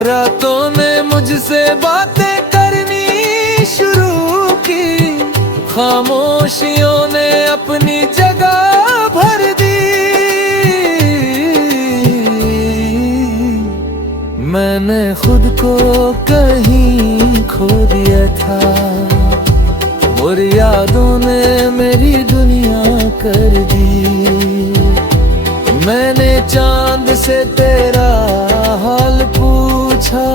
रातों ने मुझसे बातें करनी शुरू की, खामोशियों ने अपनी जगह भर दी। मैंने खुद को कहीं खो दिया था, और यादों ने मेरी दुनिया कर दी। मैंने चांद से तेरा हाल पूछा,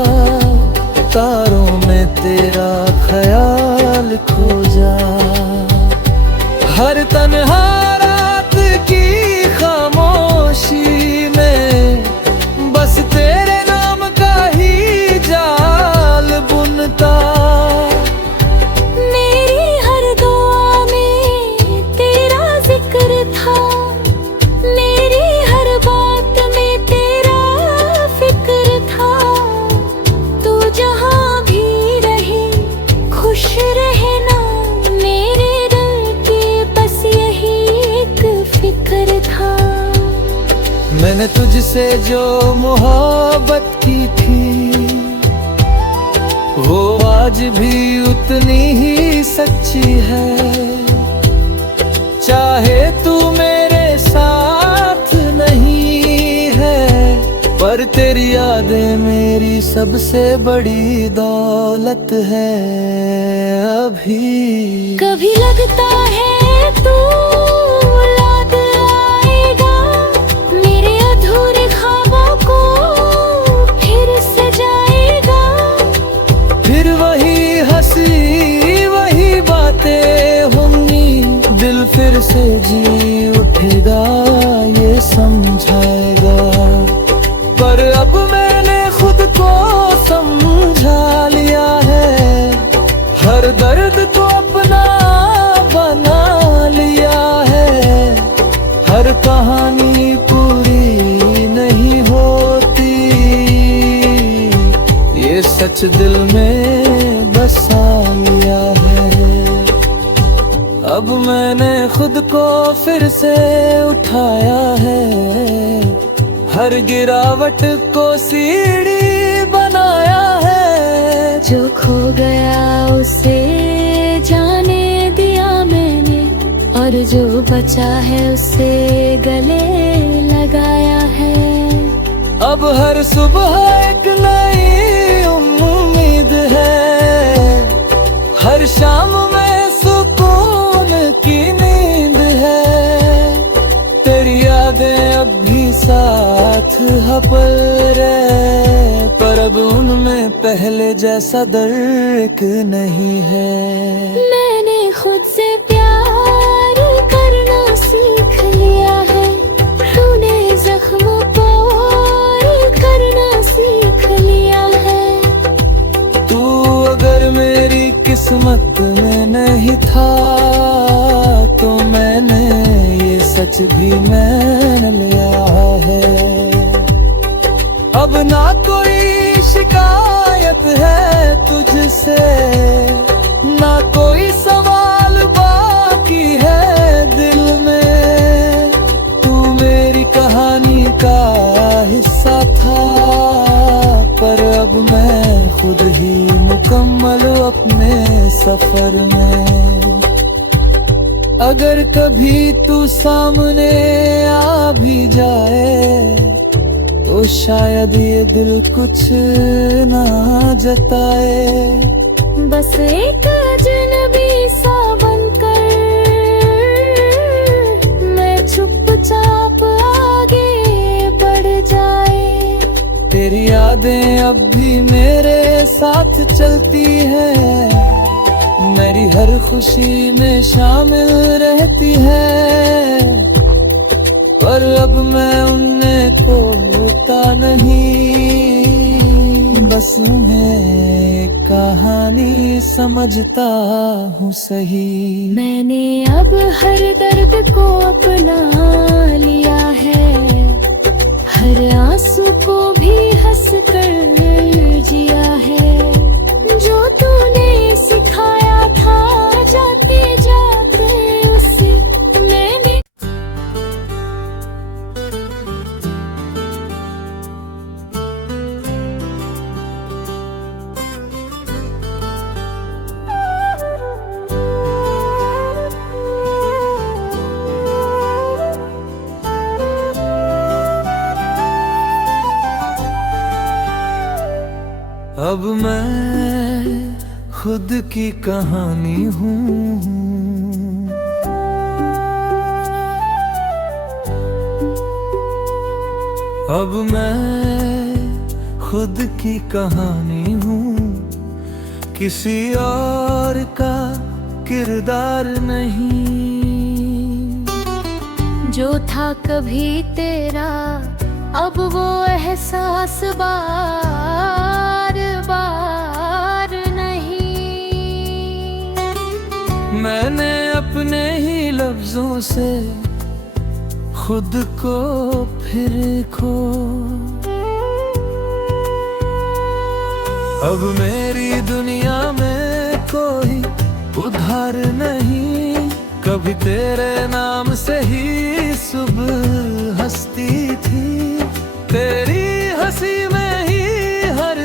तारों में तेरा ख्याल खोजा। हर तन्हा रात की खामोशी में बस तेरे नाम का ही जाल बुनता। मेरी हर दुआ में तेरा जिक्र था, मेरी हर बात में तेरा फिक्र था। तू जहाँ भी रहे खुश रहना, मेरे दिल की बस यही एक फिक्र था। मैंने तुझसे जो मोहब्बत की थी, वो आज भी उतनी ही सच्ची है। चाहे तू मेरे साथ नहीं है, पर तेरी यादें मेरी सबसे बड़ी दौलत है अभी। कभी लगता है तू याद आएगा, मेरे अधूरे ख्वाबों को फिर सजाएगा। फिर वही हंसी वही बातें होंगी, दिल फिर से जी उठेगा, ये समझाएगा। पर अब मैंने खुद को समझा लिया है, हर दर्द को अपना बना लिया है। हर कहानी पूरी नहीं होती, ये सच दिल में बसा लिया है। अब मैंने खुद को फिर से उठाया है, हर गिरावट को सीढ़ी बनाया है। जो खो गया उसे जाने दिया मैंने, और जो बचा है उसे गले लगाया है। अब हर सुबह एक नई उम्मीद है, हर शाम में सुकून की नींद है। तेरी यादें अब भी साथ हपल रहे, पर अब उनमें पहले जैसा दर्द नहीं है। मैंने खुद से प्यार करना सीख लिया है, तूने जख्मों पर करना सीख लिया है। तू अगर मेरी किस्मत में नहीं था, तो मैंने ये सच भी मान लिया है। अब ना कोई शिकायत है तुझसे, ना कोई सवाल बाकी है दिल में। तू मेरी कहानी का हिस्सा था, पर अब मैं खुद ही मुकम्मल हूँ अपने सफर में। अगर कभी तू सामने आ भी जाए, तो शायद ये दिल कुछ ना जताए। बस एक अजनबी सा बनकर मैं चुपचाप आगे बढ़ जाए। तेरी यादें अब भी मेरे साथ चलती हैं, मेरी हर खुशी में शामिल रहती है। पर अब मैं उन्हें खोता नहीं, बस उन्हें कहानी समझता हूँ सही। मैंने अब हर दर्द को अपना लिया है, हर आंसू को भी हंस कर जिया है। जो तूने सिखाया था जाते जाते उसे मैंने अब मैं खुद की कहानी हूँ। अब मैं खुद की कहानी हूँ, किसी और का किरदार नहीं। जो था कभी तेरा अब वो एहसास बार बार नहीं। मैंने अपने ही लफ्जों से खुद को फिर खो। अब मेरी दुनिया में कोई उधार नहीं। कभी तेरे नाम से ही सुबह हंसती थी, तेरी हंसी में ही हर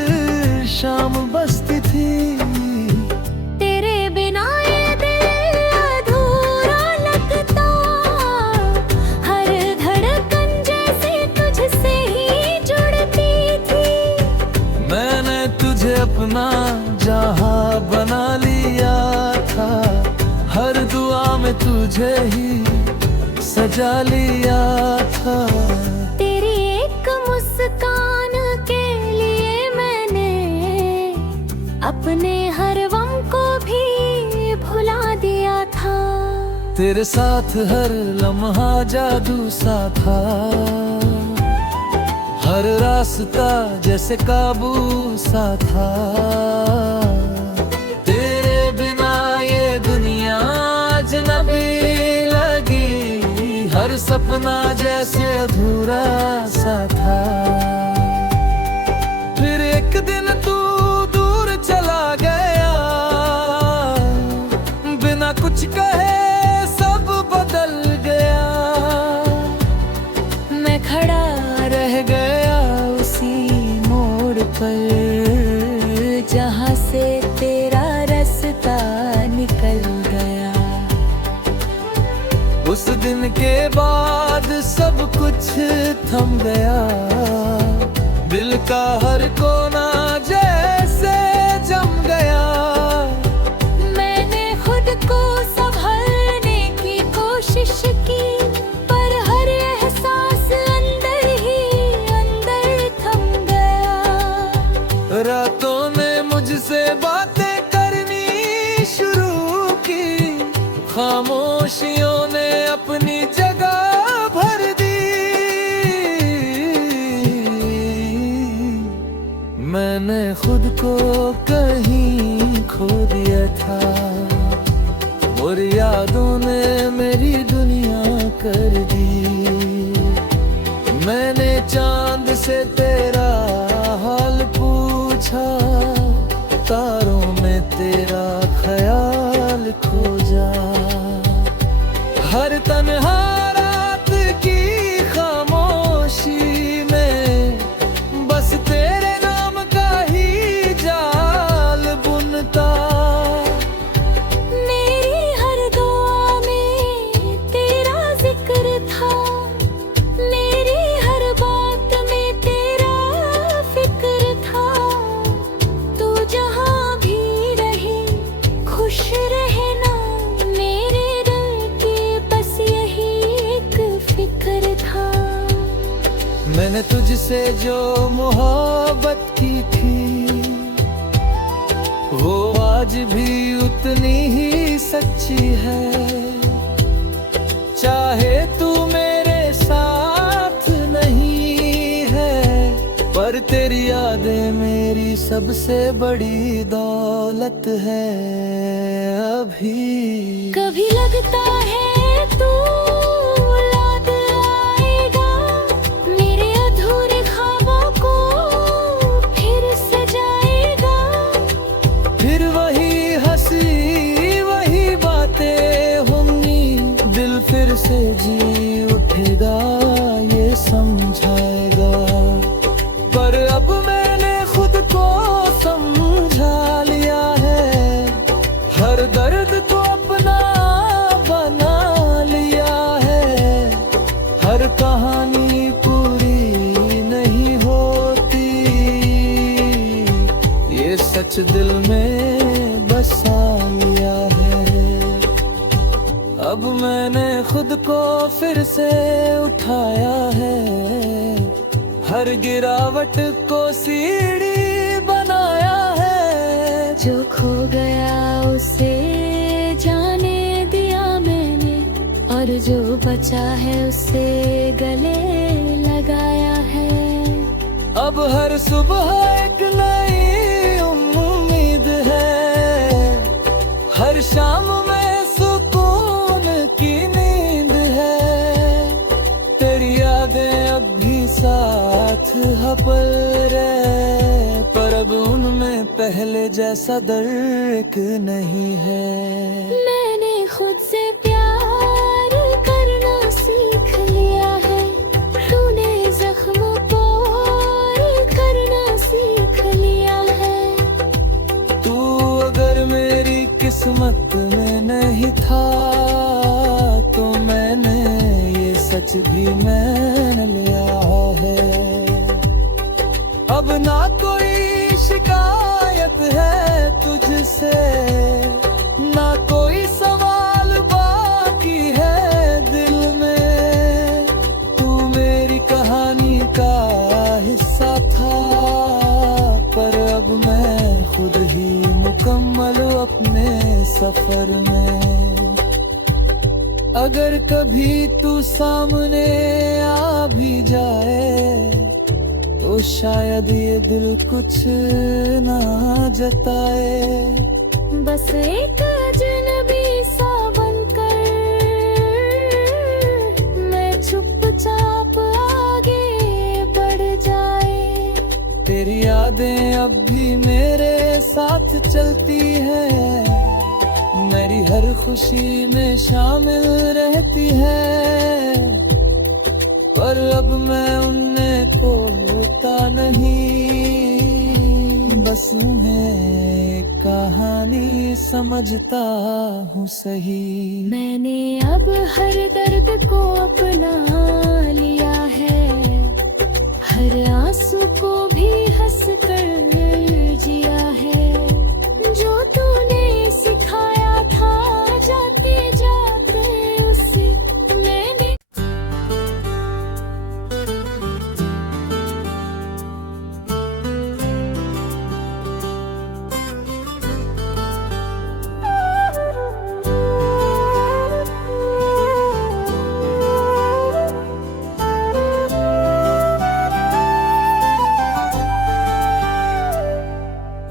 शाम बसती थी। तेरे बिना ये दिल अधूरा लगता, हर धड़कन जैसे तुझसे ही जुड़ती थी। मैंने तुझे अपना जहां बना लिया था, हर दुआ में तुझे ही सजा लिया था। तेरी एक मुस्कान के लिए मैंने अपने हर गम को भी भुला दिया था। तेरे साथ हर लम्हा जादू सा था, हर रास्ता जैसे काबू सा था। तेरे बिना ये दुनिया अजनबी लगी, हर सपना जैसे अधूरा सा था। फिर एक दिन तू दूर चला गया, बिना कुछ कहे सब बदल गया। मैं खड़ा रह गया उसी मोड़ पर, जहाँ से तेरा रास्ता निकल गया। उस दिन के बाद सब कुछ थम गया, दिल का हर कोना जैसे जम गया। मैंने खुद को संभालने की कोशिश की, पर हर एहसास अंदर ही अंदर थम गया। रातों ने मुझसे बातें करनी शुरू की, खामोशियों ने अपनी जगह भर दी। मैंने खुद को कहीं खो दिया था, और यादों ने मेरी दुनिया कर दी। मैंने चांद से तेरा हाल पूछा, तारों में तेरा ख्याल खोजा। हर तन्हा रात की खामोशी में बस तेरे नाम का ही जाल बुनता। मेरी हर दुआ में तेरा जिक्र था, मेरी हर बात में तेरा फिक्र था। तू जहाँ भी रहे खुश रहना, मेरे दिल की बस यही एक फिक्र था। मैंने तुझसे जो मोहब्बत की थी, वो आज भी उतनी ही सच्ची है। चाहे तू मेरे साथ नहीं है, पर तेरी यादें मेरी सबसे बड़ी दौलत है अभी। कभी लगता है तू याद आएगा, मेरे अधूरे ख्वाबों को फिर सजाएगा। फिर वही हंसी वही बातें होंगी, दिल फिर से जी उठेगा, ये समझाएगा। पर अब मैंने खुद को समझा लिया है, हर दर्द को अपना बना लिया है। हर कहानी पूरी नहीं होती, सच दिल में बसा लिया है। अब मैंने खुद को फिर से उठाया है, हर गिरावट को सीढ़ी बनाया है। जो खो गया उसे जाने दिया मैंने, और जो बचा है उसे गले लगाया है। अब हर सुबह एक नई उम्मीद है, हर शाम में सुकून की नींद है। तेरी यादें अब भी साथ हपल रहे, पर अब उनमें पहले जैसा दर्द नहीं है। मैंने खुद से प्यार करना सीख लिया है, तूने जख्म पोर करना सीख लिया है। तू अगर मेरी किस्मत में नहीं था, तो मैंने ये सच भी मान लिया है। अब ना कोई शिकायत है तुझसे, ना कोई सवाल बाकी है दिल में। तू मेरी कहानी का हिस्सा था, पर अब मैं खुद ही मुकम्मल हूँ अपने सफर में। अगर कभी तू सामने आ भी जाए, तो शायद ये दिल कुछ ना जताए। बस एक अजनबी सा बनकर मैं चुपचाप आगे बढ़ जाए। तेरी यादें अब भी मेरे साथ चलती हैं, मेरी हर खुशी में शामिल रहती है। पर अब मैं उन्हें खोता नहीं, बस उन्हें कहानी समझता हूँ सही। मैंने अब हर दर्द को अपना लिया है, हर आंसू को भी हंस कर जिया है। जो तूने सिखाया था जाते जाते उसे मैंने।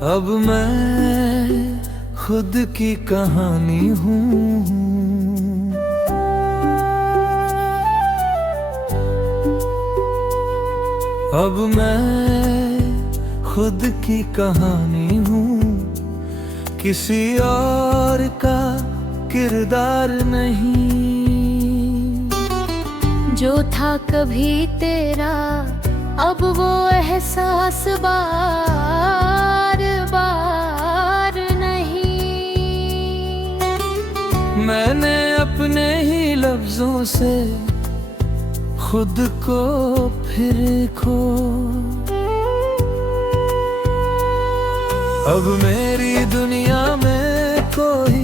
अब मैं खुद की कहानी हूँ, अब मैं खुद की कहानी हूँ, किसी और का किरदार नहीं। जो था कभी तेरा अब वो एहसास बार बार नहीं। मैंने अपने ही लफ्जों से खुद को फिर खो। अब मेरी दुनिया में कोई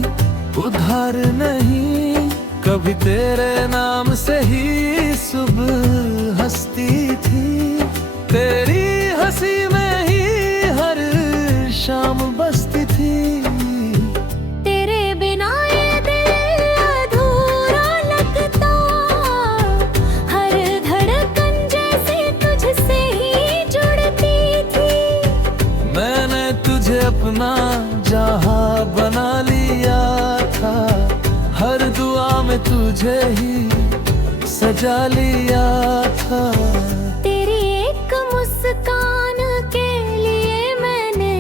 उधार नहीं, कभी तेरे नाम से ही सुबह हंसती थी। तेरी हंसी में ही हर शाम बसती थी। तेरे बिना ये दिल अधूरा लगता, हर धड़कन जैसे तुझसे ही जुड़ती थी। मैंने तुझे अपना जहां बना लिया था, हर दुआ में तुझे ही सजा लिया था। तेरी एक मुस्कान के लिए मैंने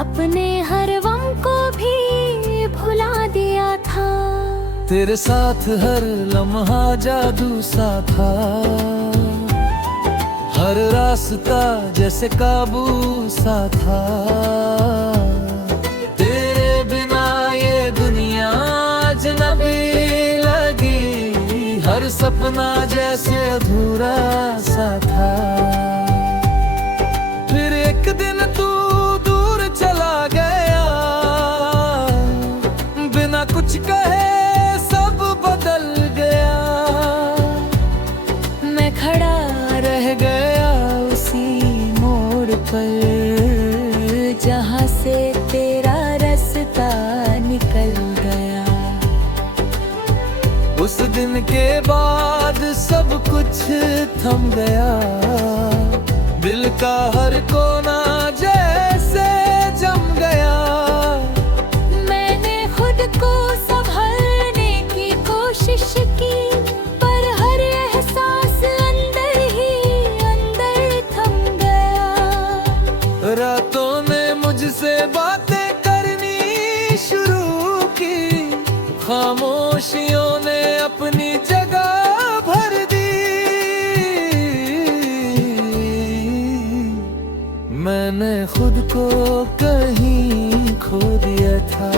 अपने हर गम को भी भुला दिया था। तेरे साथ हर लम्हा जादू सा था, हर रास्ता जैसे काबू सा था। तेरे बिना ये दुनिया अजनबी लगी, हर सपना जैसे अधूरा सा था। फिर एक दिन तू पर जहाँ से तेरा रास्ता निकल गया। उस दिन के बाद सब कुछ थम गया, दिल का हर कोना जैसे जम गया। मैंने खुद को संभालने की कोशिश की, पर हर एहसास अंदर ही अंदर थम गया। रातों ने मुझसे बातें करनी शुरू की, खामोशियों ने अपनी जगह भर दी। मैंने खुद को कहीं खो दिया था,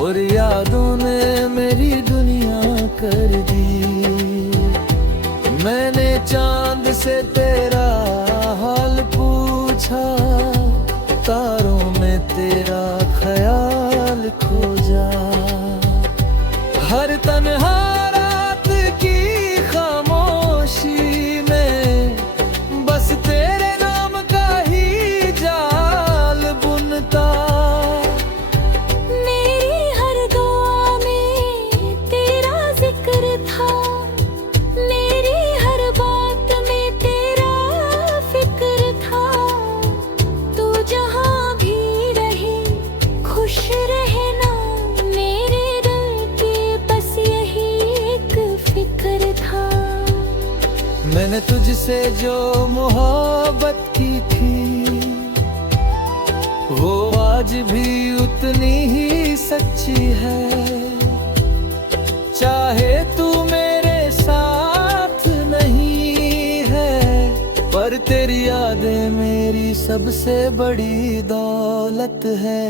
और यादों ने मेरी दुनिया कर दी। मैंने चांद से तेरा हाल पूछा, तारों में तेरा ख्याल खोजा। हर तन्हा रात की खामोशी में बस तेरे नाम का ही जाल बुनता। मेरी हर दुआ में तेरा जिक्र था, मेरी हर बात में तेरा फिक्र था। तू जहाँ भी रहे खुश रहना, मेरे दिल की बस यही एक फिक्र था। मैंने तुझसे जो मोहब्बत की थी, वो आज भी उतनी ही सच्ची है। चाहे तू मेरे साथ नहीं है, पर तेरी यादें मेरी सबसे बड़ी दौलत है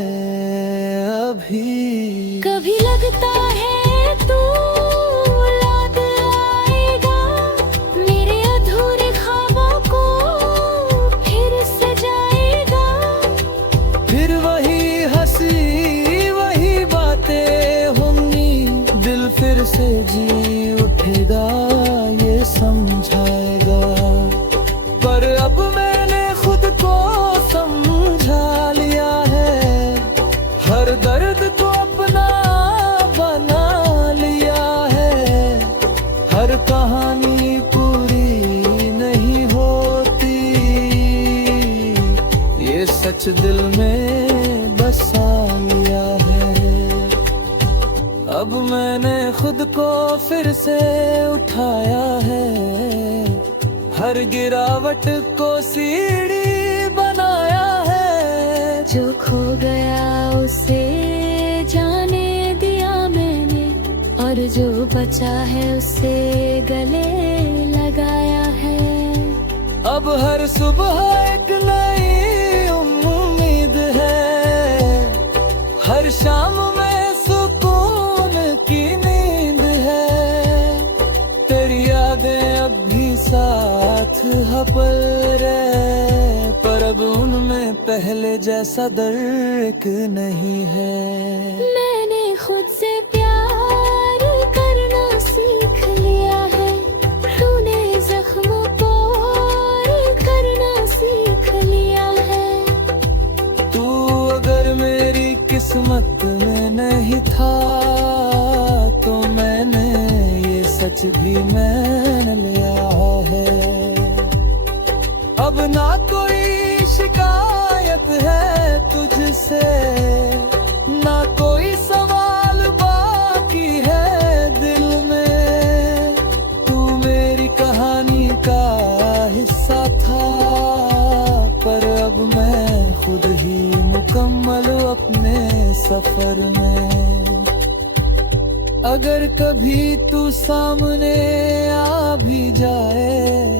अभी। कभी लगता है तू याद आएगा, मेरे अधूरे ख्वाबों को फिर सजाएगा। फिर वही हंसी वही बातें होंगी, दिल फिर से जी उठेगा, ये समझाएगा। पर अब मैंने खुद को समझा लिया है, हर दर्द को अपना बना लिया है। हर कहानी पूरी नहीं होती, ये सच दिल में बसा लिया है। अब मैंने खुद को फिर से उठाया है, हर गिरावट को सीढ़ी बनाया है। जो खो गया उसे जाने दिया मैंने, और जो बचा है उसे गले लगाया है। अब हर सुबह एक नई उम्मीद है, हर शाम में सुकून की नींद है। तेरी यादें अब भी साथ हपल रहे, पर अब उनमें पहले जैसा दर्द नहीं है। मैंने खुद से प्यार करना सीख लिया है, तूने जख्मों को करना सीख लिया है। तू अगर मेरी किस्मत में नहीं था, तो मैंने ये सच भी मान लिया है। अब ना कोई शिकायत है तुझसे, ना कोई सवाल बाकी है दिल में। तू मेरी कहानी का हिस्सा था, पर अब मैं खुद ही मुकम्मल हूँ अपने सफर में। अगर कभी तू सामने आ भी जाए,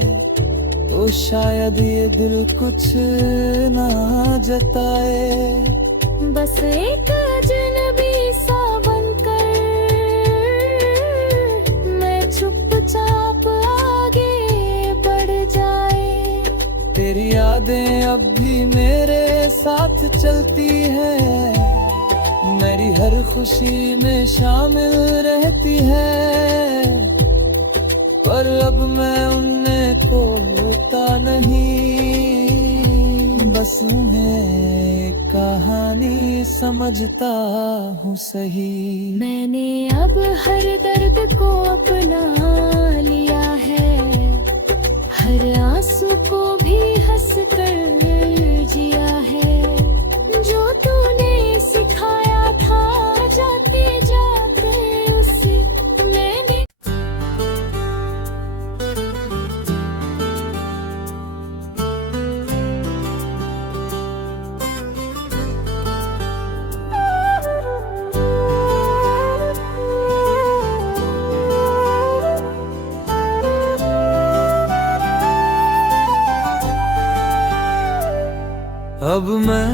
तो शायद ये दिल कुछ ना जताए। बस एक अजनबी सा बनकर मैं चुपचाप आगे बढ़ जाए। तेरी यादें अब भी मेरे साथ चलती हैं, मेरी हर खुशी में शामिल रहती है। पर अब मैं उनने खोता नहीं, बस उन्हें कहानी समझता हूँ सही। मैंने अब हर दर्द को अपना लिया है, हर आंसू को भी हंस कर जिया है। जो तूने सिखाया था जाते जाते उसे मैंने। अब मैं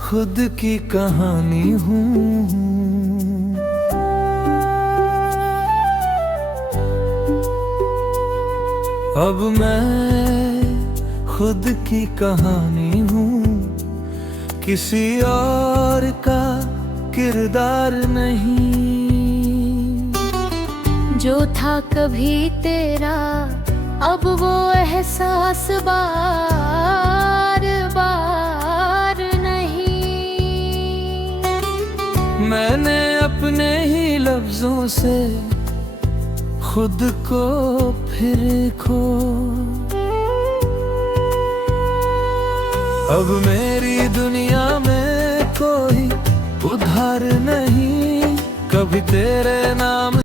खुद की कहानी हूँ, अब मैं खुद की कहानी हूँ, किसी और का किरदार नहीं। जो था कभी तेरा अब वो एहसास बार बार नहीं। मैंने अपने ही लफ्जों से खुद को फिर खो। अब मेरी दुनिया में कोई उधार नहीं, कभी तेरे नाम